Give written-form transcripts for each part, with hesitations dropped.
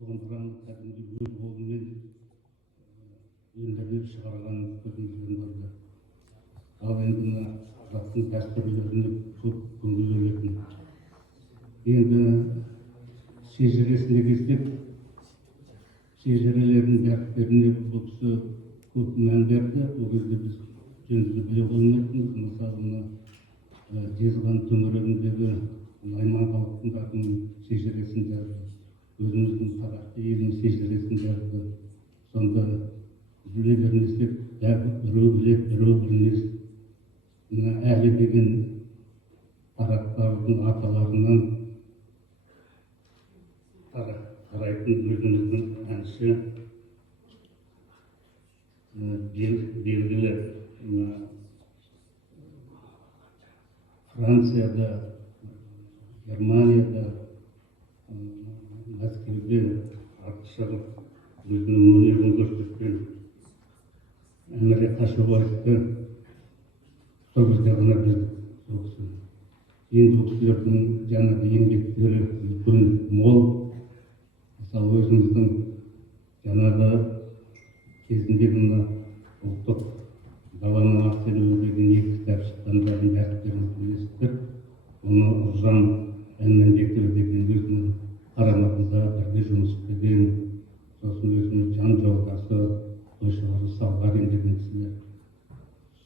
домбыраны кәдімгі өз қолымен өндіріп шығарған көзімізбен көрді. Ал енді мына қазақтың дәстүрлеріне көп көңіл бөлетін. Енді шежіресіне келсек, шежірелердің дәрттеріне бұл кісі көп мән берді. Ол кезде біз жөнді біле қоймайтынбыз. Мысалы, мына Жезқазған төңірегіндегі найман халықтың шежіресін жазды. Өзіміздің қазақты елінің шежіресін жазды. Сонда біле бермесек, біреу білет, біреу білмес. Мына әлі деген тараптардың аталарынан тарайтын өзіміздің әнші белгілі Францияда, Германияда, Мәскеуде аты шығып өзінің өнерін көрсеткен Әміре Қашаубаевты сол кезде ғана білдік. Енді ол кісілердің жаңағы еңбектері үлкен мол. Мысалы, өзіміздің жаңағы кезінде мына ұлттық даланың ақселеуі деген екі кітап шыққан, бәрін бәріктеріңіз білесіздер. Оны Ұржан Әлменбекова деген өзінің қарамағында бірге жұмыс істеген, сосын өзінің жан жолдасы Тойшығары Салғарин деген кісілер.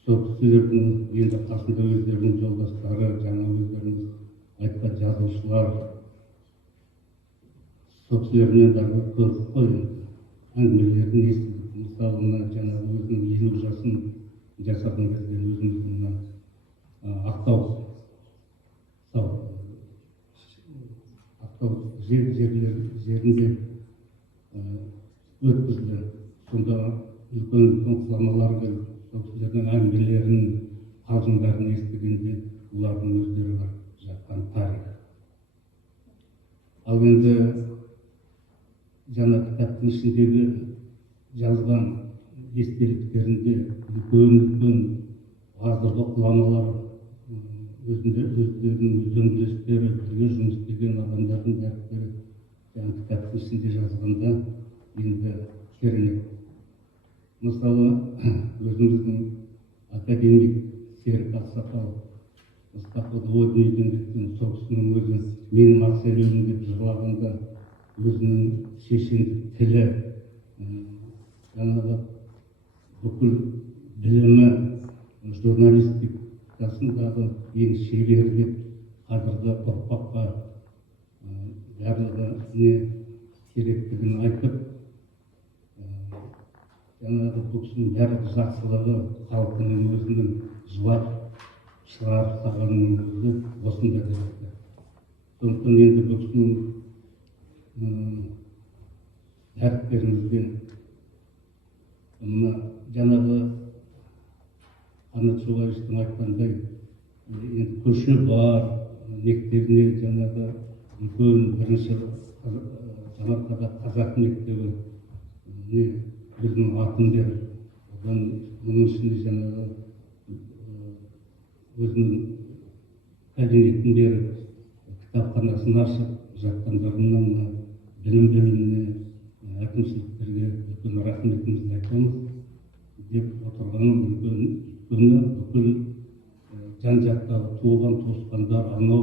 Сол кісілердің енді қасында өздерінің жолдастары, жаңа өздеріңіз айтқан жазушылар, сол кісілермен бәрі көріп қойдық, әңгімелерін естідік. Мысалы, жаңағы өзінің 50 жасын жасаған кезде өзіміздің Ақтау жерінде өткізді. Сонда үлкен құламалар келіп, сол кісілердің әңгімелерін, қалжыңдарын естігенде олардың өздері бар жатқан тарих. Ал енді жаңа кітаптың ішіндегі жазған естеліктерінде үлкен ғасырлы құламалар, өздерінің дөңгелестері, бірге жұмыс істеген адамдардың дәріптері кітаптың ішінде жазғанда енді керемет. Мысалы, өзіміздің академик Серік Ақсақалов, Мұстафа дүниеден кеткен, сол кісінің өзі менің ақселеуім деп жырлағанда өзінің шешендік тілі, жаңағы бүкіл білімі, журналистикасындағы ең шебер деп қазіргі ұрпаққа барлығына керектігін айтып, жаңағы бұл кісінің барлық жақсылығы халқының өзінің жылап шығарып салғанының өзі осында деді. Сондықтан енді бұл кісінің әріптерімізбен жаңағы Қанат Шоғайұштың айтқандай, енді көші бар, мектебіне жаңағы үлкен бірінші қазақ мектебі өзінің атын беріп, одан мұның ішінде жаңағы өзінің кабинетін беріп, кітапханасын ашып, жатқандарынан білім бөліміне, әкімшіліктерге үлкен рахметімізді айтамыз деп отырғанын бүкіл жан-жақтағы туған туысқандар, анау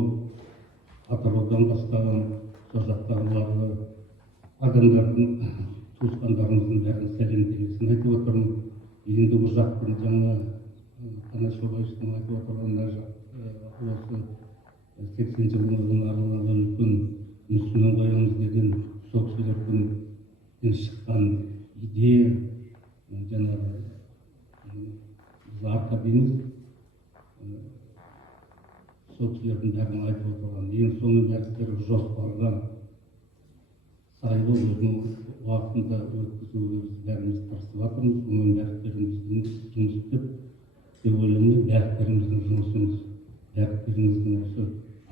Атыраудан бастаған сол жақтағыларды адамдардың туысқандарымыздың бәрін сәлемдемесін айтып отырмын. Енді бұл жақтың жаңа Қанат Шоғайұштың айтып отырған осы 80 жылдың аралаған үлкен мүсінін қоямыз деген сол кісілердің шыққан идея, жаңағы арқа дейміз, сол кісілердің бәрін айтып отырған. Енді соның бәрістері жоспарға сайлы өзінің уақытында өткізуге бәріміз тырысып жатырмыз. Оның бәрістеріміздің жұмыс істеп, деп ойлаймын, бәрістеріміздің жұмысымыз, бәрістеріміздің осы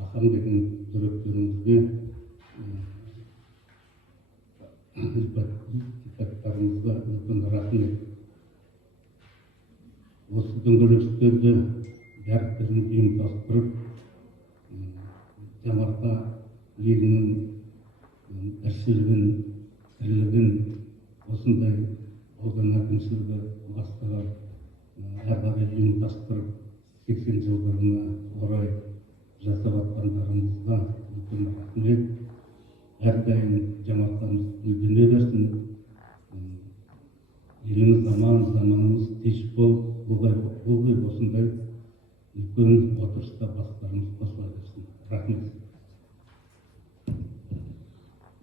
ақын деген жүректерімізге ілтипаттарымызға үлкен рахмет. Осы дөңгелек үстелді бәрістерін ұйымдастырып, Жамарта елінің тіршілігін тірлігін осындай аудан әкімшілігі бастығы әрі қарай ұйымдастырып 80 жылдығына орай жасап жатқандарыңызға үлкен рахмет. Әрдайым жамағатымыз гүлдене берсін. Еліміз аман, заманымыз тыныш болып, осындай үлкен отырыста бастарымыз қосыла берсін. Рахмет.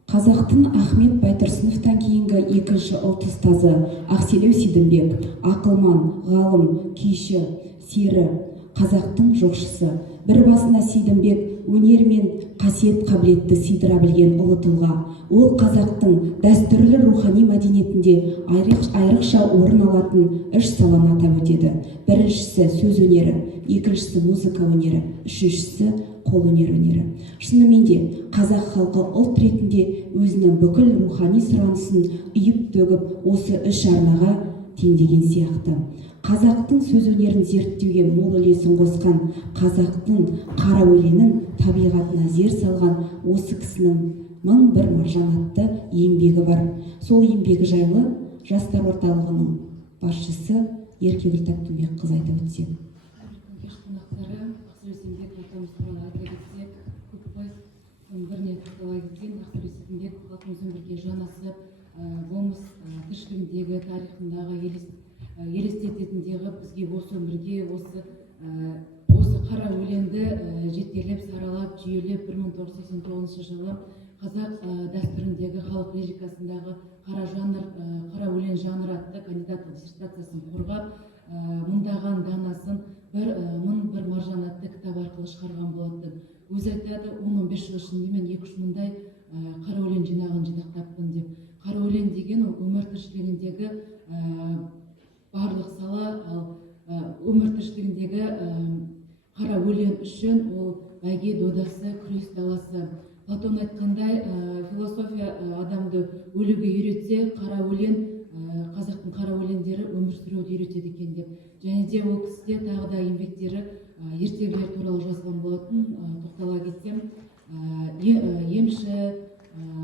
Қазақтың Ахмет Байтұрсыновтан кейінгі екінші ұлт ұстазы Ақселеу Сейдімбек, ақылман, ғалым, күйші, сері, қазақтың жоқшысы. Бір басына Сейдімбек өнер мен қасиет қабілетті сыйдыра білген ұлы тұлға. Ол қазақтың дәстүрлі рухани мәдениетінде айрықша орын алатын үш саланы атап өтеді. Біріншісі сөз өнері, екіншісі музыка өнері, үшіншісі қолөнер өнері. Шынымен де қазақ халқы ұлт ретінде өзінің бүкіл рухани сұранысын үйіп төгіп осы үш арнаға теңдеген сияқты. Қазақтың сөз өнерін зерттеуге мол үлесін қосқан, қазақтың қара өлеңнің табиғатына зер салған осы кісінің 1001 маржан атты еңбегі бар. Сол еңбегі жайлы жастар орталығының басшысы Еркегүл Тәттімбекқызы айтып өтсе. Біріне тоқтала кеткен Ақселеу Сейдімбек халқымызбен бірге жанасып, болмыс тіршілігіндегі тарихындағы елестететіндегі бізге осы өмірге осы қара өлеңді жетелеп, саралап, жүйелеп 1989 жылы қазақ дәстүріндегі халық лирикасындағы қара өлең жанры атты кандидаттық диссертациясын қорғап, мыңдаған данасын 1001 маржан атты кітап арқылы шығарған болатын. Өзі айтады, 10-15 жыл ішінде мен 2-3 мыңдай қара өлең жинағын жинақтаппын деп. Қара өлең деген ол өмір тіршілігіндегі барлық сала, өмір тіршілігіндегі қара өлең үшін ол бәйге додасы, күрес даласы. Платон айтқандай, философия адамды өлуге үйретсе, қара өлең, қазақтың қара өлеңдері өмір сүруді үйретеді екен деп. Және де ол кісіде тағы да еңбектері ертегілер туралы жазған болатын. Тоқтала кетсем, емші,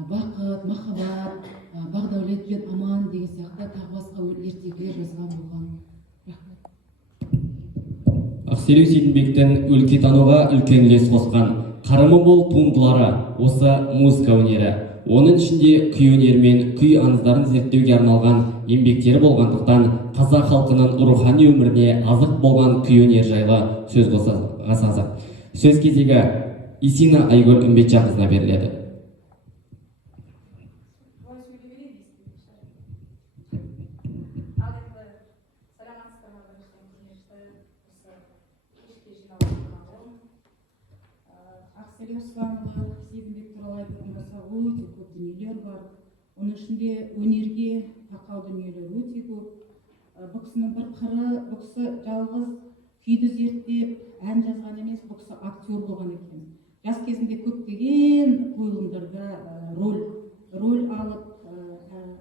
бақыт, махаббат, бағдәулет пен аман деген сияқты тағы басқа ертегілер жазған болған. Ақселеу Сейдімбектің өлкетануға үлкен үлес қосқан қарымы мол туындылары осы музыка өнері. Оның ішінде күй өнері мен күй аңыздарын зерттеуге арналған еңбектері болғандықтан қазақ халқының рухани өміріне азық болған күй өнері жайлы сөз қозғасақ. Сөз кезегі Исина Айгүл Үмбетжанқызына беріледі. Ақселеу Сейдімбек туралы айтатын болсақ, өте көп дүниелер бар. Оның ішінде өнерге тақау дүниелер өте көп. Бұл кісінің бір қыры, бұл кісі жалғыз күйді зерттеп, ән жазған емес, бұл кісі актер болған екен. Жас кезінде көптеген қойылымдарда рөл алып,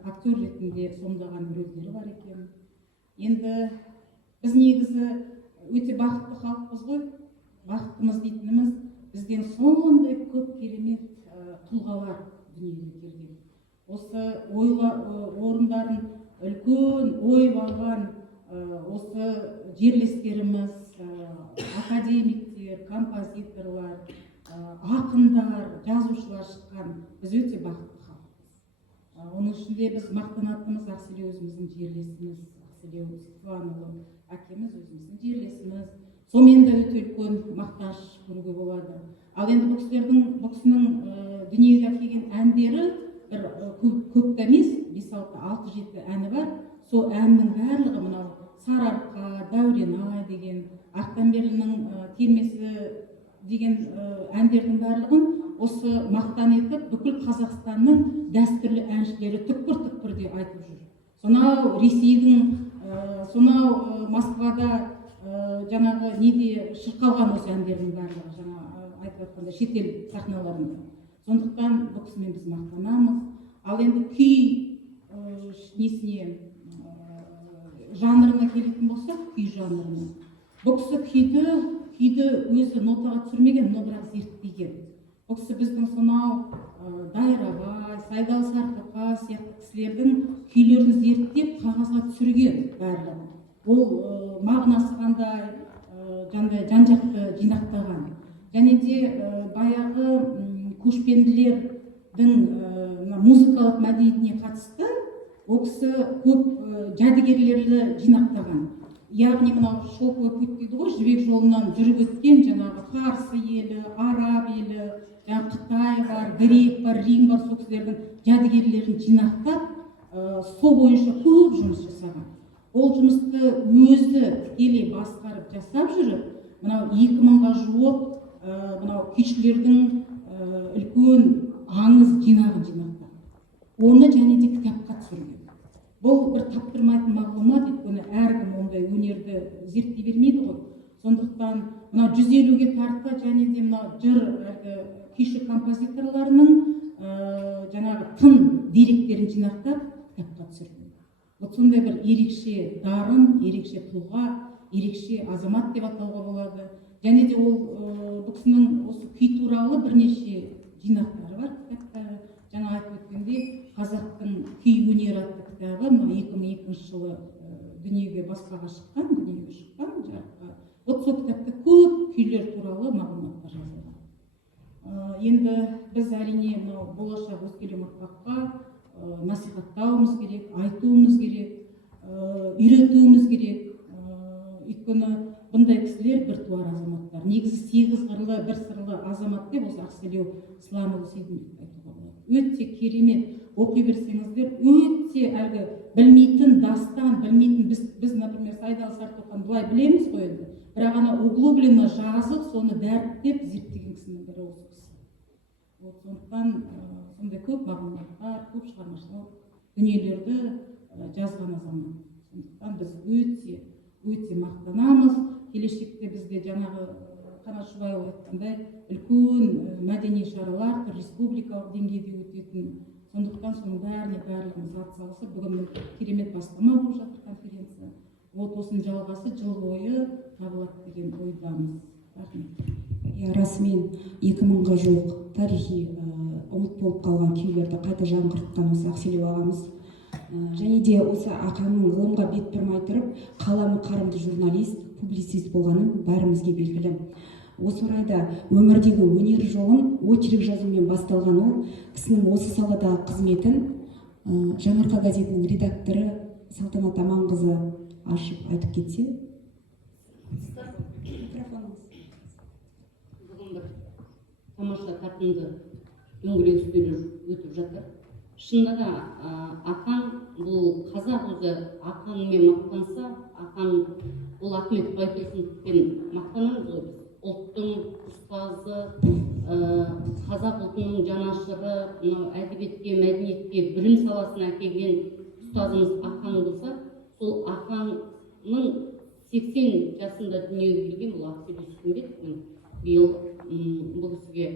актер ретінде сомдаған рөлдері бар екен. Енді біз негізі өте бақытты халықпыз ғой. Бақыттымыз дейтініміз, бізден сондай көп керемет тұлғалар дүниеге келген. Осы орындарын үлкен ой баған осы жерлестеріміз, академиктер, композиторлар, ақындар, жазушылар шыққан. Біз өте бақытты халықпыз. Оның ішінде біз мақтанатынымыз Ақселеу өзіміздің жерлесіміз, Ақселеу Сейітжанұлы әкеміз өзіміздің жерлесіміз. Сонымен де өте үлкен мақтаныш көруге болады. Ал енді бұл кісінің дүниеге әкелген әндері көп та емес, 5-6-7 әні бар. Сол әннің барлығы мынау Сарыарқа, Дәурен-ай деген, Ақтанберлінің термесі деген әндердің барлығын осы мақтан етіп, бүкіл Қазақстанның дәстүрлі әншілері түкпір-түкпірде айтып жүр. Сонау Ресейдің, сонау Москвада жаңағы неде шырқалған осы әндердің барлығы, жаңа айтып жатқанда шетел сахналарында. Сондықтан бұл кісімен біз мақтанамыз. Ал енді күй жанрына келетін болсақ, күй жанрына. Бұл кісі күйді өзі нотаға түсірмеген, но бірақ зерттеген. бұл кісі біздің сонау Дайрабай, Сайдал Сарқықа сияқты кісілердің күйлерін зерттеп қағазға түсірген барлығы. Ол мағынасы қандай, жан-жақты жинақтаған. Және де баяғы көшпенділердің музыкалық мәдениетіне қатысты ол кісі көп жәдігерлерді жинақтаған. Яғни мынау шелковый путь дейді ғой, жібек жолынан жүріп өткен жаңағы Парсы елі, Араб елі, Қытай бар, Грек бар, Рим бар, сол кісілердің жәдігерлерін жинақтап, сол бойынша көп жұмыс жасаған. Ол жұмысты өзі тікелей басқарып жасап жүріп, мынау 2000-ға жуық мынау күйшілердің үлкен аңыз жинағын жинақтап, оны және де кітапқа түсірген. Бұл бір таптырмайтын мағлұмат, өйткені әркім ондай өнерді зерттей бермейді ғой. Сондықтан мынау 150-ге тарта және де мынау жыр күйші композиторларының жаңағы тың деректерін жинақтап кітапқа түсірген. Бұл сондай бір ерекше дарын, ерекше тұлға, ерекше азамат деп атауға болады. Және де ол бұл кісінің осы күй туралы бірнеше жинақтары бар, кітаптары. Жаңа айтып өткендей, қазақтың күй өнері атты кітабы 2002 жылы дүниеге баспаға шыққан, жарыққа. Вот сол кітапта көп күйлер туралы мағлұматтар жазылған. Енді біз әрине болашақ өскелең ұрпаққа насихаттауымыз керек, айтуымыз керек, үйретуіміз керек. Өйткені бұндай кісілер біртуар азаматтар. Негізі 8 қырлы, бір сырлы азамат деп осы Ақселеу Сланұлы Сейдімбекті айтуға болады. Өте керемет, оқи берсеңіздер, өте әлгі білмейтін дастан, білмейтін біз, например, Сайдал Сарқықан былай білеміз ғой енді. Бірақ ана углубленно жазып, соны дәріптеп зерттеген кісінің бірі осы кісі. Сондықтан сондай көп мағлұматтар, көп шығармашылық дүниелерді жазған азамат. Сондықтан біз өте мақтанамыз. Келешекте бізде жаңағы Қанат Шұбайұлы айтқандай үлкен мәдени шаралар республикалық деңгейде өтетін. Сондықтан соның барлығымыз атсалысып, бүгін керемет бастама болып жатыр конференция. Осының жалғасы жыл бойы табылады деген ойдамыз. Рахмет. Расымен 2000-ға жуық тарихи ұмыт болып қалған күйлерді қайта жаңғыртқан осы Ақселеу ағамыз. Және де осы ақанның ғылымға бет бұрмай тұрып, қаламы қарымды журналист, публицист болғанын бәрімізге белгілі. Осы орайда өмірдегі өнер жолын очерк жазумен басталған ол кісінің осы саладағы қызметін Жаңарқа газетінің редакторы Салтанат Аманқызы ашып айтып кетсе. Бүгін бір тамаша тартымды дөңгелек үстел өтіп жатыр. Шынында да Ақан бұл қазақ өзі Ақанмен мақтанса, Ақан бұл Ахмет Байтұрсыновпен мақтанамыз ғой біз. Ұлттың ұстазы, қазақ ұлтының жанашыры, әдебиетке, мәдениетке, білім саласына әкелген ұстазымыз Ақан болса, сол Ақанның 80 жасында дүниеге келген бұл Ақселеу Сейдімбек. Биыл бұл кісіге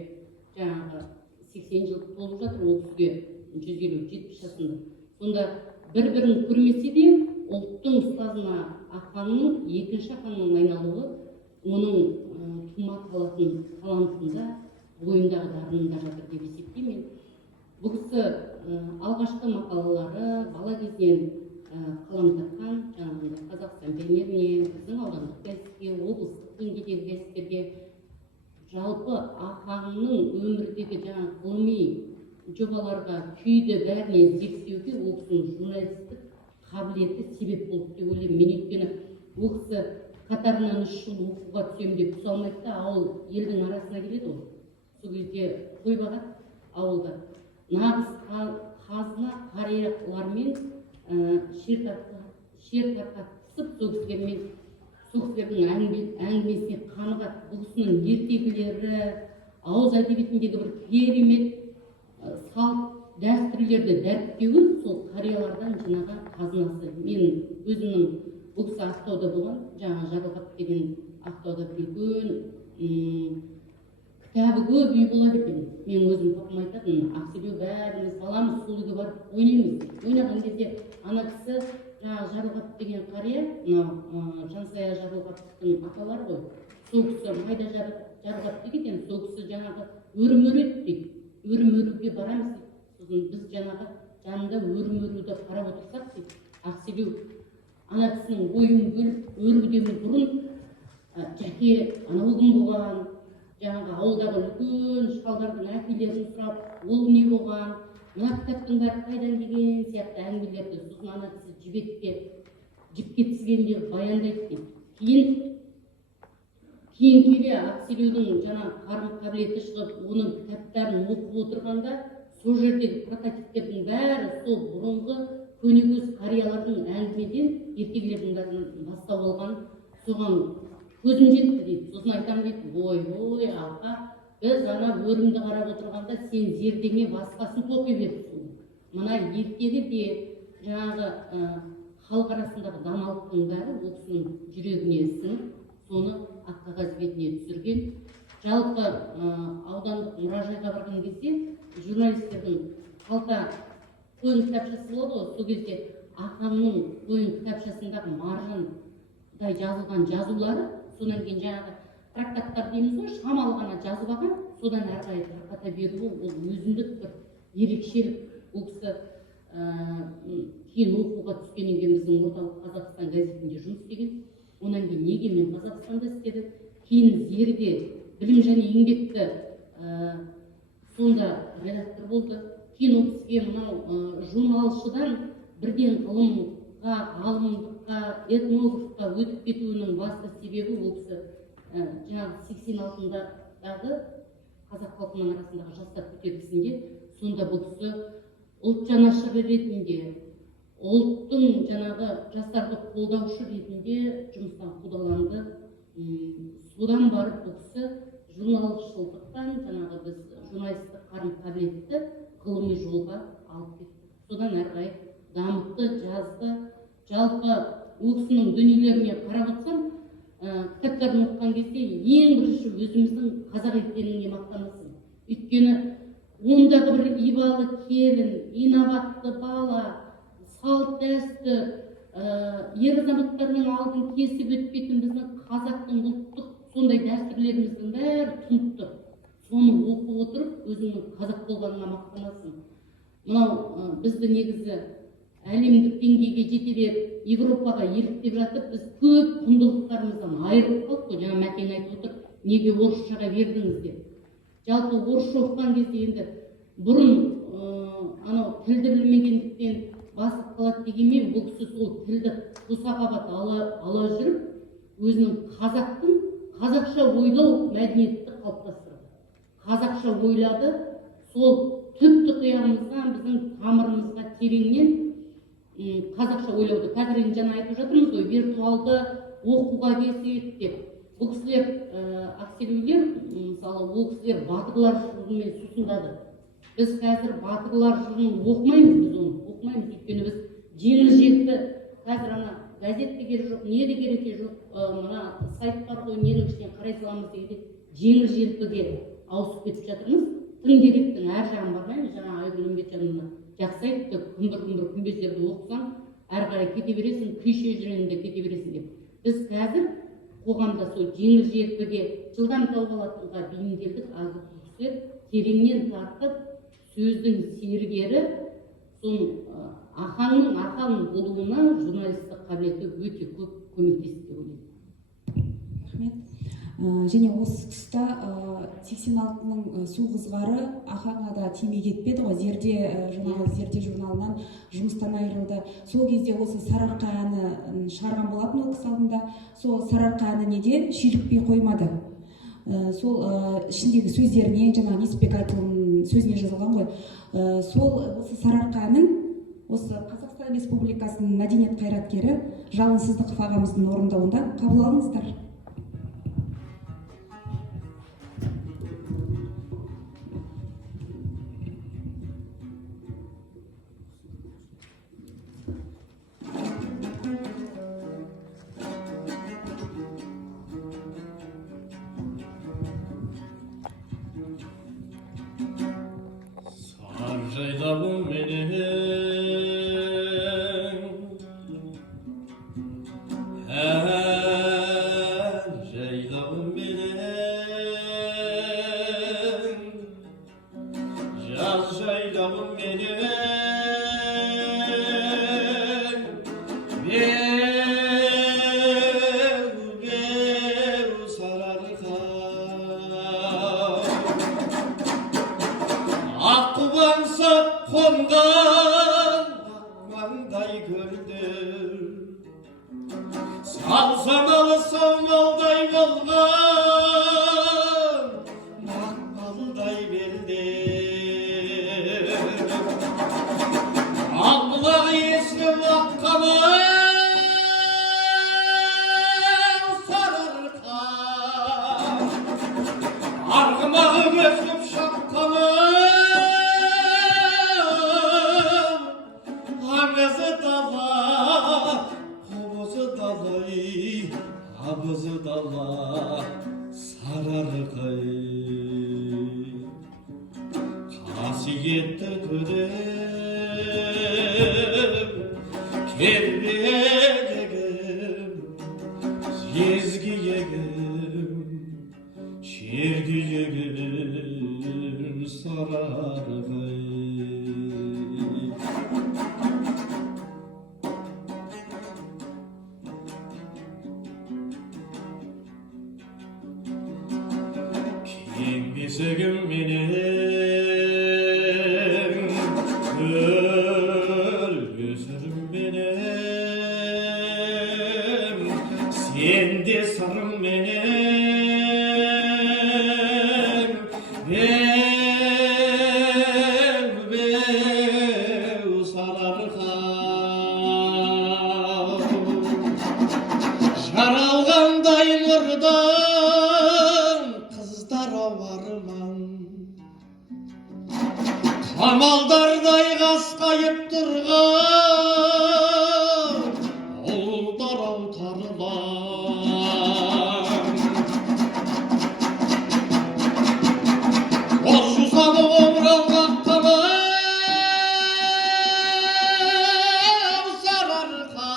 жаңағы 80 жыл толып жатыр, ол кісіге 150-70 жасында. Сонда бір-бірін көрмесе де, ұлттың ұстазына Ақанның, екінші Ақанның айналуы, оның тума қалатын талантында, бойындағы дарынында жатыр деп есептеймін. Бұл кісі алғашқы мақалалары бала кезінен қалам тартқан, жаңағындай Қазақстан премьеріне, біздің аудандық газетке, облыстық деңгейдегі газеттерге, жалпы Ақанның өмірдегі ғылыми жобаларға, күйді бәріне зерттеуге ол кісінің журналистік қабілеті себеп болды деп ойлаймын. Мен өйткені ол кісі қатарынан 3 жыл оқуға түсем деп түсе алмайды да, ауыл елдің арасына келеді ғой. Сол кезде қой бағады ауылда. Нағыз қазына қариялармен шер тарқатысып, сол кісілердің әңгімесіне қанығады. Бұл кісінің ертегілері, ауыз әдебиетіндегі бір керемет салт дәстүрлерді дәріптеуі сол қариялардан жинаған қазынасы. Мен өзімнің бұл кісі Ақтауда болған, жаңа Жарылғап деген Ақтауда үлкен кітабы көп үй болады екен. Мен өзім папам айтатын, Ақселеу бәріміз баламыз сол үйге барып ойнаймыз. Ойнаған кезде ана кісі жаңа Жарылғап деген қария, Жансая Жарылғаптың аталары ғой. Сол кісі майда Жарылғап деген, сол кісі жаңағы өрім өреді дейді. Өрім өруге барамыз дейді. Сосын біз жаңағы жанында өрім өруді қарап отырсақ дейді, Ақселеу ана кісінің бойын бөліп өруден бұрын жәке анау кім болған, жаңағы ауылдағы үлкен шалдардың әкелерін сұрап, ол не болған, мына кітаптың бәрі қайдан деген сияқты әңгімелерді сосын ана кісі жіпке тізгенде баяндайды дейді. Кейін келе Ақселеудің жаңа қарым қабілеті шығып, оның кітаптарын оқып отырғанда, сол жердегі прототиптердің бәрі сол бұрынғы көнекөз қариялардың әңгімеден ертегілердің бәрін бастап алған, соған көзім жетті дейді. Сосын айтам дейді, ой, аға, біз ана өрімді қарап отырғанда сен зердеңе басқасын тоқи беріпсің. Мына ертегі де жаңағы халық арасындағы даналықтың бәрі ол кісінің жүрегіне сіңіп, соны ақ қағаз бетіне түсірген. Жалпы аудандық мұражайға барған кезде журналистердің қалта қойын кітапшасы болады ғой, сол кезде Ақанның қойын кітапшасындағы маржандай жазылған жазулары, содан кейін жаңағы трактаттар дейміз ғой, шамалы ғана жазып алған, содан әрі қарай тарқата беруі ол өзіндік бір ерекшелік. Ол кісі кейін оқуға түскеннен кейін біздің орталық Қазақстан газетінде жұмыс істеген. Онан кейін Егемен Қазақстанда істеді. Кейін зерде білім және еңбекті сонда редактор болды. Кейін ол кісіге мынау журналшыдан бірден ғылымға, ғалымдыққа, этнографқа өтіп кетуінің басты себебі ол кісі жаңағы 86-дағы қазақ халқының арасындағы жастар көтерілісінде сонда бұл кісі ұлт жанашыры ретінде, ұлттың жаңағы жастарды қолдаушы ретінде жұмыстан қудаланды. Содан барып бұл кісі журналшылдықтан жаңағы біз журналистік қарым қабілетті ғылыми жолға алып кетті. Содан әрі қарай дамытты, жазды. Жалпы ол кісінің дүниелеріне қарап отырсам, кітаптарын оқыған кезде ең бірінші өзіміздің қазақ екеніне мақтанасың. Өйткені ондағы бір ибалы келін, инабатты бала, салт дәстүр, ер азаматтарының алдын кесіп өтпейтін біздің қазақтың ұлттық сондай дәстүрлеріміздің бәрі тұнып. Соны оқып отырып, өзіңнің қазақ болғаныңа мақтанасың. Мынау бізді негізі әлемдік деңгейге жетелеп, Европаға еліктеп жатып, біз көп құндылықтарымыздан айырылып қалдық. Жаңа Мәкең айтып отыр, неге орысшаға бердіңіз деп. Жалпы орысша оқыған кезде енді бұрын анау тілді білмегендіктен басып қалады дегенмен, бұл кісі сол тілді қосақабат ала жүріп, өзінің қазақтың қазақша ойлау мәдениетті қалыптастырды. Қазақша ойлады, сол түпті қиямыздан біздің тамырымызға тереңнен қазақша ойлауды. Қазір енді жаңа айтып жатырмыз ғой, виртуалды оқуға келсек деп. Бұл кісілер, Ақселеулер, мысалы, ол кісілер батырлар жырымен сусындады. Біз қазір батырлар жырын оқымаймыз, біз оны оқымаймыз. Өйткені біз жеңіл желпі, қазір ана газет те керек жоқ, не де керек жоқ, мына сайт бар ғой, ненің ішінен қарай саламыз дегенде жеңіл желпіге ауысып кетіп жатырмыз. Тың деректің әр жағын бармаймыз. Жаңа Айгүл Үмбетжанова жақсы айтты, күндір күмбездерді оқысаң, әрі қарай кете бересің, күйше жүрегіңде кете бересің деп. Біз қазір қоғамда сол жеңіл желпіге жылдам талғалатынға бейімделдік. Азық кісілер тереңнен тартып, сөздің сергері, соның ақанның болуына журналистік қабілеті өте көп көмектесті деп ойлаймын. Рахмет. Және осы тұста 86-ның су қызғары Ақанға да тимей кетпеді ғой, зерде журналынан жұмыстан айырылды. Сол кезде осы Сарыарқа әні шығарған болатын ол кісі алдында. Сол Сарыарқа әні неде шүйлікпей қоймады. Сол ішіндегі сөздеріне, жаңа Несіпбек Айтұлының сөзіне жазылған ғой. Сол осы Сарыарқа әнін осы Қазақстан Республикасының мәдениет қайраткері Жалын Сыздықов ағамыздың орындауында қабыл алыңыздар. Жайлауым менен жайлауым менен қонған маңдай көрді, салсамалы саумалдай болған мақпалдай белде, ақбұлақ есіліп аққаны сарыарқа, арғымағы көсіп шапқаны аңызы дала, қобызы далай, абызы дала, сарыарқай. Қасиетті төрем, кербегім, езгиегім, шергиегім, сарыарқай. Кең бесігім менен өсірім менен, сен де сырым менен, беу сарыарқа. Жаралғандай нұрдан қыздар ауарман, қамалдардай қасқайып тұрған ұлдар аутарлан. Боз жусаны омырау қақтамай сарыарқа,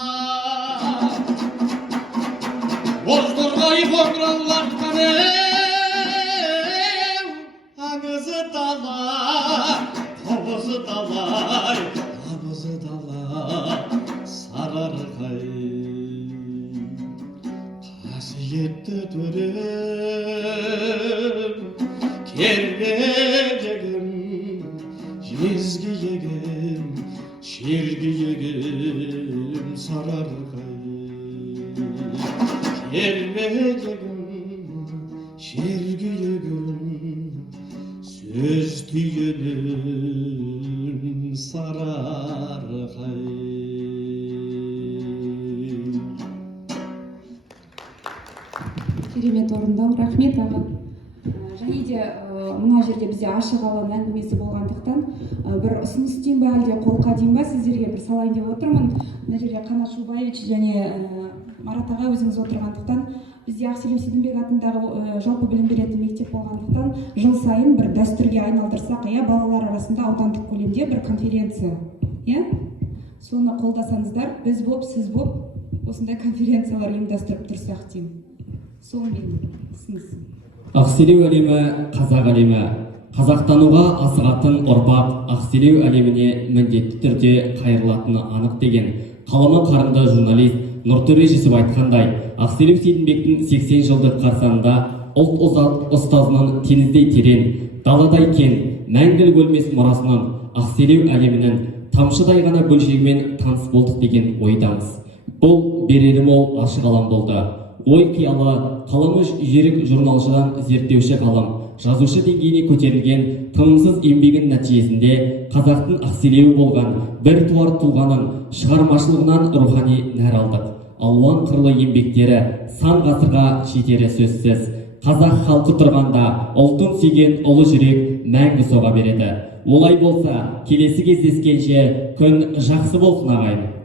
бозторғай қоңыраулатқаны аңызы дала, қобызы далай, абызы дала, сарыарқай. Қасиетті төрем, кербегім, жезгиегім, шергиегім, сарыарқай. Кербегім, шергиегім, сөз түйенім, сарыарқай. Керемет орындау, рахмет аға. Және де мына жерде бізде ашық алаң әңгімесі болғандықтан бір ұсыныс дейін ба әлде қолқа дейін ба сіздерге бір салайын деп отырмын. Мына жерде Қанат Шубаевич және Марат аға өзіңіз отырғандықтан, бізде Ақселеу Сейдімбек атындағы жалпы білім беретін мектеп болғандықтан жыл сайын бір дәстүрге айналдырсақ, балалар арасында аудандық көлемде бір конференция, соны қолдасаңыздар, біз боп, сіз боп осындай конференциялар ұйымдастырып тұрсақ деймін. Сол менің ұсынысым. Ақселеу әлемі қазақ әлемі. Қазақтануға асығатын ұрпақ Ақселеу әлеміне міндетті түрде қайырылатыны анық деген қаламы қарымды журналист Нұртөре Жүсіп айтқандай, Ақселеу Сейдімбектің 80 жылдық қарсаңында ұлт ұстазының теңіздей терең, даладай кен, мәңгілік өлмес мұрасынан Ақселеу әлемінің тамшыдай ғана бөлшегімен таныс болдық деген ойдамыз. Бұл берері мол ашық алаң болды. Ой қиялы, қаламы жерік журналшыдан зерттеуші ғалым, жазушы деңгейіне көтерілген тынымсыз еңбегінің нәтижесінде қазақтың Ақселеуі болған бір туар тұлғаның шығармашылығынан рухани нәр алдық. Алуан қырлы еңбектері сан ғасырға жетері сөзсіз. Қазақ халқы тұрғанда ұлтын сүйген ұлы жүрек мәңгі соға береді. Олай болса, келесі кездескенше күн жақсы болсын ағайын.